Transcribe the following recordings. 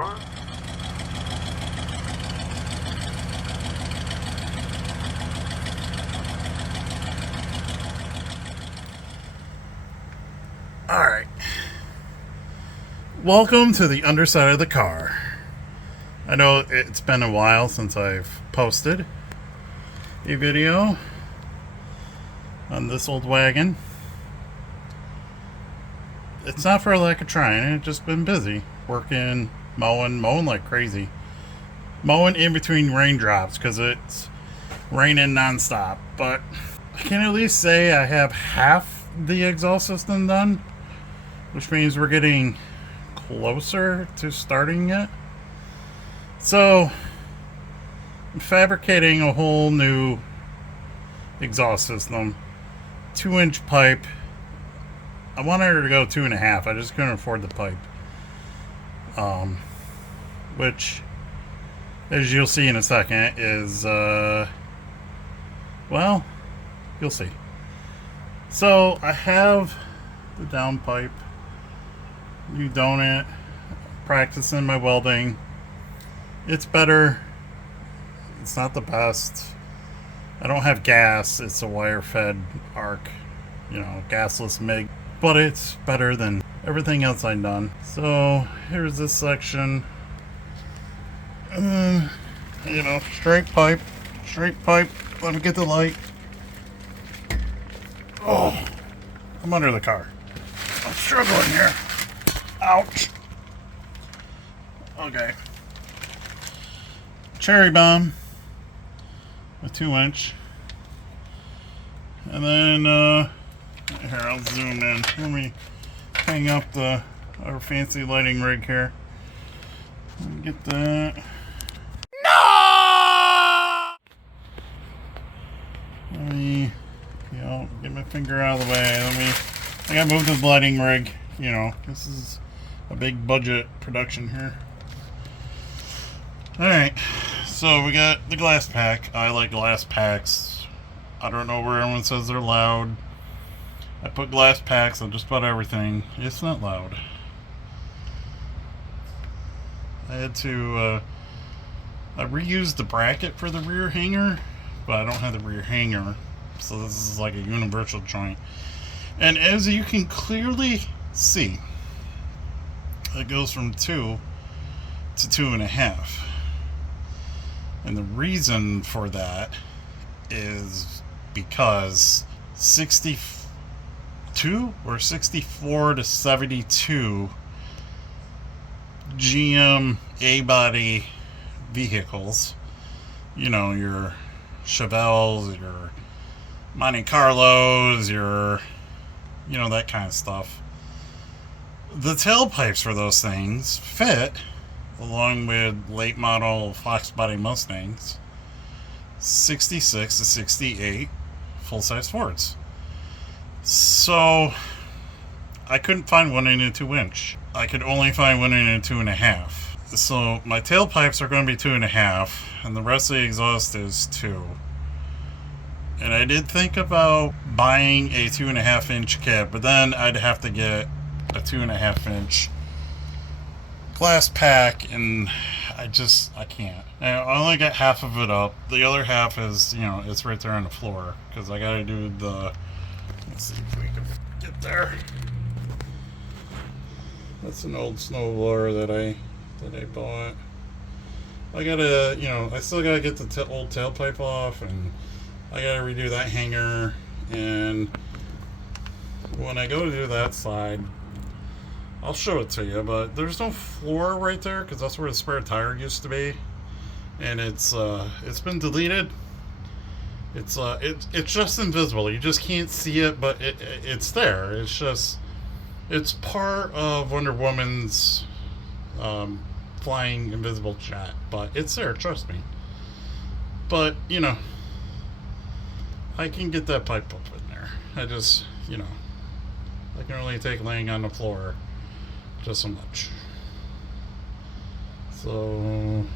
car? Alright. Welcome to the underside of the car. I know it's been a while since I've posted a video on this old wagon. It's not for a lack of trying, I've just been busy working, mowing like crazy. Mowing in between raindrops because it's raining nonstop. But I can at least say I have half the exhaust system done, which means we're getting closer to starting it. So I'm fabricating a whole new exhaust system, 2-inch pipe. I wanted her to go 2.5. I just couldn't afford the pipe, which, as you'll see in a second, is well, you'll see. So I have the down pipe, new donut, practicing my welding. It's better. It's not the best. I don't have gas. It's a wire-fed arc, gasless MIG. But it's better than everything else I've done. So here's this section. Straight pipe. Let me get the light. Oh, I'm under the car. I'm struggling here. Ouch. Okay. Cherry bomb. A 2-inch. And then, here, I'll zoom in. Let me hang up our fancy lighting rig here. Let me get that. No! Let me, get my finger out of the way. I gotta move the lighting rig. This is a big budget production here. Alright, so we got the glass pack. I like glass packs. I don't know where everyone says they're loud. I put glass packs on just about everything. It's not loud. I had to I reused the bracket for the rear hanger, but I don't have the rear hanger, so this is like a universal joint. And as you can clearly see, it goes from 2 to 2.5. And the reason for that is because 62 or 64 to 72 GM A-body vehicles, your Chevelles, your Monte Carlos, your, that kind of stuff. The tailpipes for those things fit, along with late model Fox body Mustangs, 66 to 68 full-size Fords. So I couldn't find one in a 2-inch. I could only find one in a 2.5. So my tailpipes are going to be 2.5, and the rest of the exhaust is 2. And I did think about buying a 2.5-inch kit, but then I'd have to get a 2.5-inch glass pack, and I can't. I only got half of it up. The other half is, it's right there on the floor, because I gotta do let's see if we can get there. That's an old snowblower that I bought. I gotta, I still gotta get the old tailpipe off, and I gotta redo that hanger, and when I go to do that side, I'll show it to you, but there's no floor right there because that's where the spare tire used to be, and it's been deleted. It's just invisible. You just can't see it, but it's there. It's part of Wonder Woman's flying invisible jet, but it's there. Trust me. But I can get that pipe up in there. I just I can only take laying on the floor just so much. So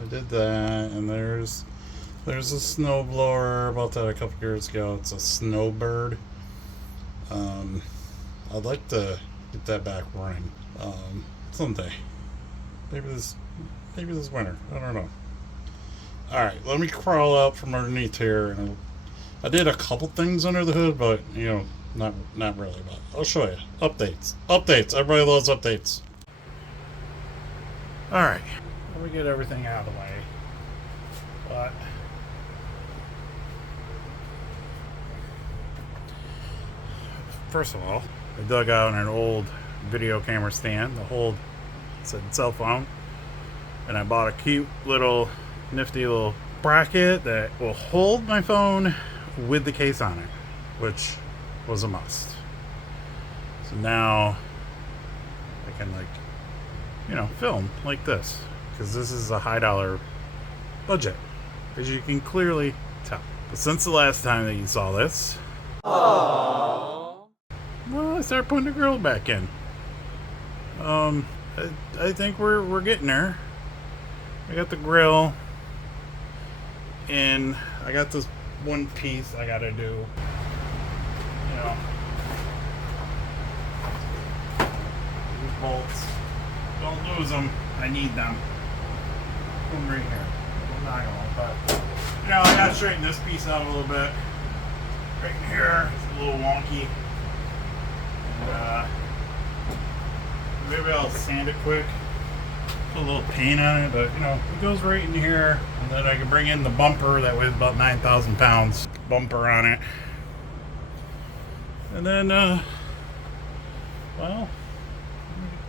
I did that, and there's a snowblower. I bought that a couple years ago. It's a Snowbird. I'd like to get that back running someday. Maybe this winter. I don't know. All right, let me crawl out from underneath here. And I did a couple things under the hood, but not really. But I'll show you. Updates. Everybody loves updates. All right, let me get everything out of the way. But first of all, I dug out an old video camera stand to hold said cell phone, and I bought a cute little nifty little bracket that will hold my phone with the case on it, which was a must. So now I can film like this, because this is a high dollar budget, as you can clearly tell. But since the last time that you saw this, well, I started putting the grill back in. I think we're getting there. I got the grill in. I got this one piece I gotta do. These bolts. Don't lose them. I need them. Put them right here. I'm not going, but I gotta straighten this piece out a little bit. Right in here, it's a little wonky. And, maybe I'll sand it quick. Put a little paint on it, but it goes right in here. And then I can bring in the bumper that weighs about 9,000 pounds. Bumper on it. And then, well, let me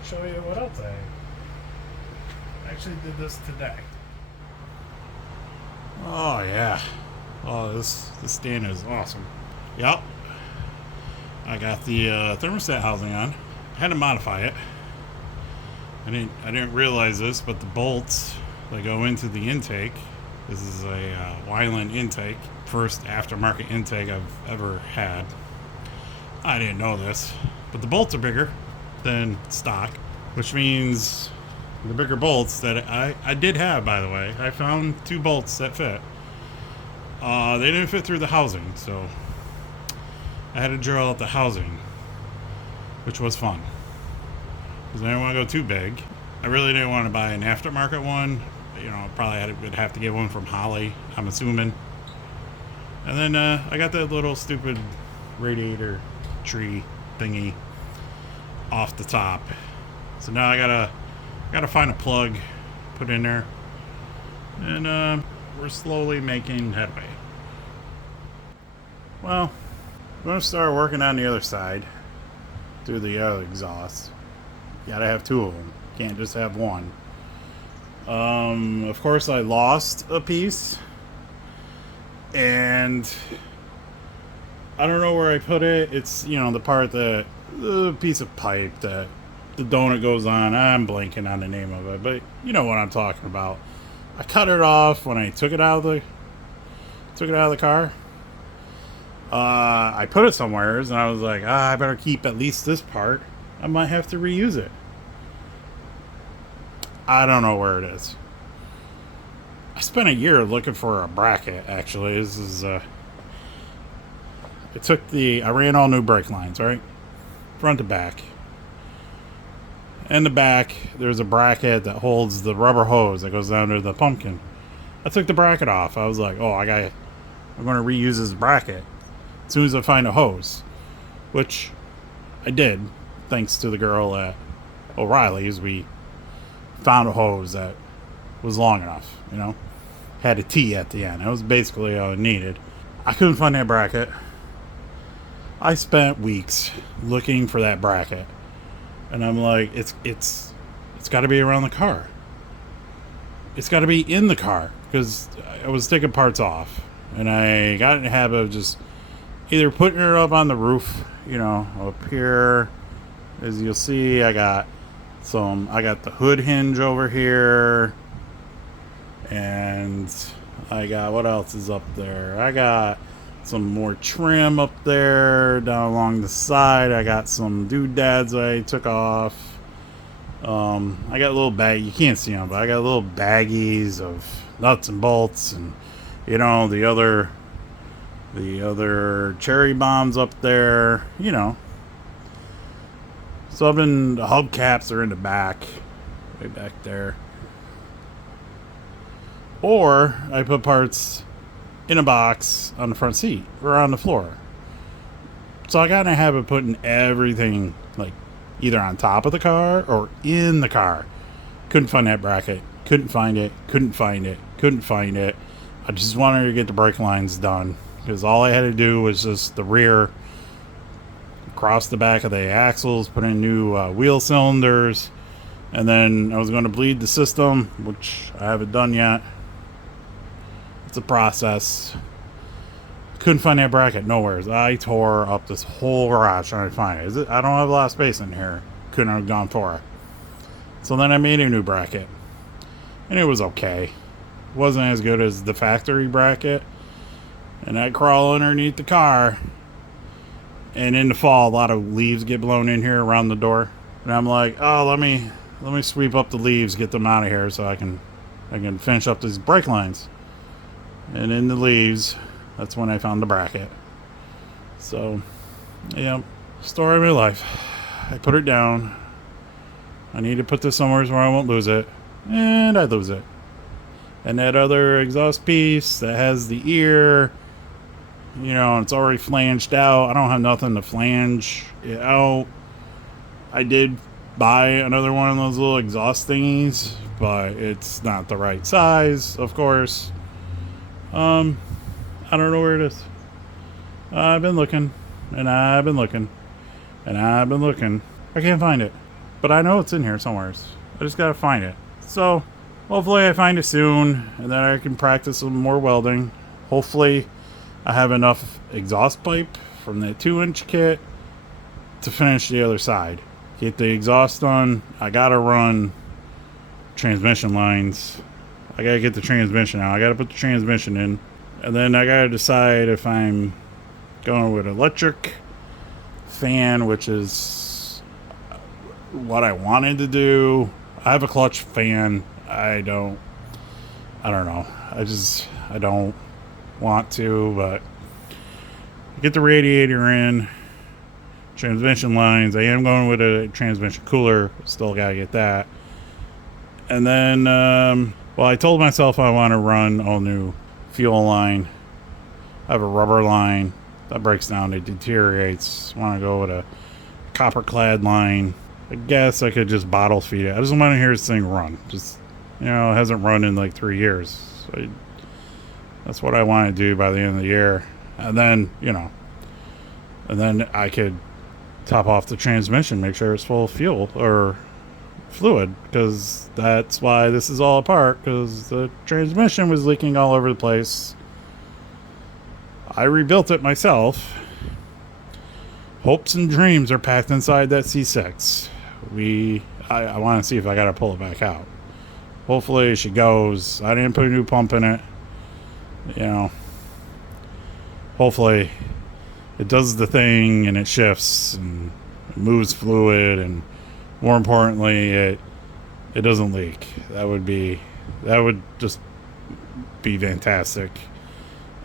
show you what else I actually did this today. Oh yeah. Oh, this stand is awesome. Yep. I got the thermostat housing on. I had to modify it. I didn't realize this, but the bolts that go into the intake. This is a Wagon intake, first aftermarket intake I've ever had. I didn't know this, but the bolts are bigger than stock, which means the bigger bolts that I did have, by the way. I found 2 bolts that fit. They didn't fit through the housing, so I had to drill out the housing, which was fun, because I didn't want to go too big. I really didn't want to buy an aftermarket one. Probably would have to get one from Holly, I'm assuming. And then I got that little stupid radiator tree thingy off the top. So now I gotta find a plug, put in there, and we're slowly making headway. Well, I'm gonna start working on the other side through the other exhaust. You gotta have 2 of them. Can't just have one. Of course, I lost a piece, and I don't know where I put it. It's the part that the piece of pipe that the donut goes on. I'm blanking on the name of it, but you know what I'm talking about. I cut it off when I took it out of the car. I put it somewhere, and I was like, I better keep at least this part. I might have to reuse it. I don't know where it is. I spent a year looking for a bracket, actually. This is, I ran all new brake lines, right? Front to back. In the back, there's a bracket that holds the rubber hose that goes down to the pumpkin. I took the bracket off. I was like, I'm going to reuse this bracket as soon as I find a hose. Which I did, thanks to the girl at O'Reilly's. We found a hose that was long enough, had a T at the end. That was basically all I needed. I couldn't find that bracket. I spent weeks looking for that bracket, and I'm like, it's got to be around the car. It's got to be in the car, because I was taking parts off, and I got in the habit of just either putting her up on the roof, up here. As you'll see, I got the hood hinge over here, and I got, what else is up there? I got some more trim up there down along the side. I got some doodads I took off. I got a little bag, you can't see them, but I got little baggies of nuts and bolts, and the other cherry bombs up there, So the hubcaps are in the back, way back there. Or I put parts in a box on the front seat or on the floor. So I got in a habit of putting everything like either on top of the car or in the car. Couldn't find that bracket. Couldn't find it. Couldn't find it. Couldn't find it. I just wanted to get the brake lines done because all I had to do was just the rear, across the back of the axles, put in new wheel cylinders, and then I was going to bleed the system, which I haven't done yet. It's a process. Couldn't find that bracket nowhere. I tore up this whole garage trying to find it. I don't have a lot of space in here. Couldn't have gone for it. So then I made a new bracket, and it was okay. It wasn't as good as the factory bracket, and I crawl underneath the car, and in the fall a lot of leaves get blown in here around the door, and I'm like, oh, let me sweep up the leaves, get them out of here so I can finish up these brake lines. And in the leaves, that's when I found the bracket. So, yeah, story of my life. I put it down. I need to put this somewhere where I won't lose it. And I lose it. And that other exhaust piece that has the ear, you know, it's already flanged out. I don't have nothing to flange it out. I did buy another one of those little exhaust thingies, but it's not the right size, of course. I don't know where it is. I've been looking, and I've been looking, and I've been looking. I can't find it, but I know it's in here somewhere. I just gotta find it. So, hopefully I find it soon, and then I can practice some more welding. Hopefully I have enough exhaust pipe from that 2-inch kit to finish the other side. Get the exhaust done. I gotta run transmission lines. I gotta get the transmission out. I gotta put the transmission in. And then I gotta decide if I'm going with electric fan, which is what I wanted to do. I have a clutch fan. I don't know. I don't want to, but get the radiator in, transmission lines. I am going with a transmission cooler. Still gotta get that. And then, well, I told myself I want to run all new fuel line. I have a rubber line that breaks down, it deteriorates. I want to go with a copper clad line. I guess I could just bottle feed it. I just want to hear this thing run. Just, you know, it hasn't run in like 3 years. So that's what I want to do by the end of the year. And then, you know, and then I could top off the transmission, make sure it's full of fuel or fluid, because that's why this is all apart, because the transmission was leaking all over the place. I rebuilt it myself. Hopes and dreams are packed inside that C6. I want to see if I gotta pull it back out. Hopefully she goes. I didn't put a new pump in it, you know. Hopefully it does the thing and it shifts and it moves fluid, and more importantly, it doesn't leak. That would just be fantastic.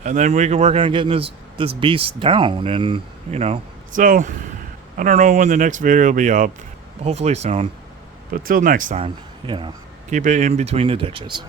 And then we could work on getting this beast down, and you know. So I don't know when the next video will be up. Hopefully soon. But till next time, you know, keep it in between the ditches.